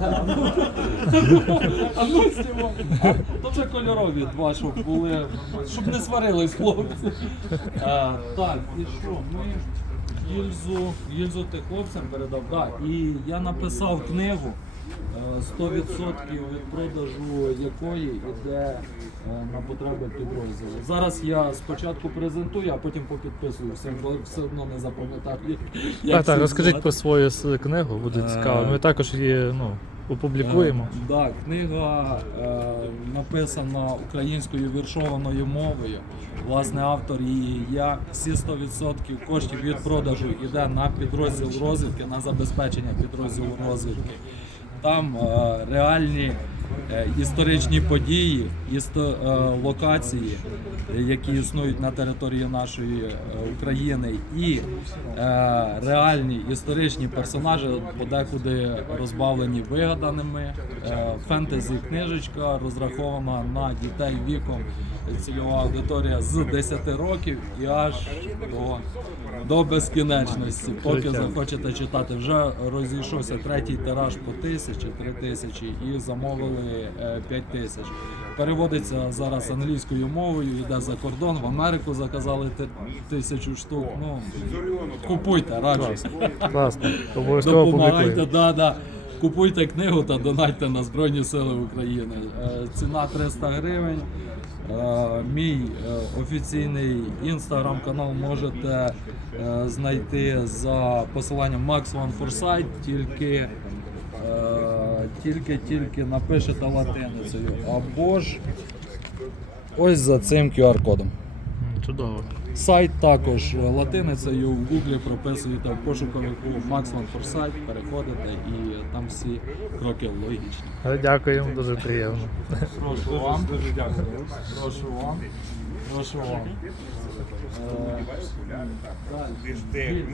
А ну, ну, То вже кольорові два, щоб були, щоб не сварились хлопці. Так, і що? Ми гільзу, гільзу ти хлопцям передав. І я написав книгу. Е, 100% від продажу якої йде е, на потреби підрозділу. Зараз я спочатку презентую, а потім попідписую всім, бо все одно не запам'ятаю. як Так, так, розкажіть звати. про свою с- книгу, буде Е, цікаво. Ми також її ну, опублікуємо. Так, да, книга е, написана українською віршованою мовою. Власне, автор її я. Всі 100% коштів від продажу йде на підрозділ розвідки, на забезпечення підрозділу розвідки. Там е, реальні е, історичні події, е, локації, які існують на території нашої України, і реальні історичні персонажі, подекуди розбавлені вигаданими. Фентезі книжечка розрахована на дітей віком цільова аудиторія з 10 років і аж до, до безкінечності. Поки захочете читати, вже розійшовся третій тираж по тисячі, три тисячі і замовили е, п'ять тисяч. Переводиться зараз англійською мовою, йде за кордон, в Америку заказали тисячу штук. Ну купуйте, раджу. Класно. Обов'язково Допомагайте, да, да. Купуйте книгу та донайте на Збройні Сили України. Е, Ціна 300 гривень. Е, Мій е, офіційний інстаграм-канал можете знайти за посиланням Max One Foresight, тільки тільки тільки напишете латиницею або ж ось за цим QR-кодом. Чудово. Сайт також латиницею в гуглі прописуєте в пошуковику Max for Site, переходите і там всі кроки логічні. Але Дякуємо, дуже приємно. Прошу вам. Дуже дякую. Прошу вам. Прошу вам. Е.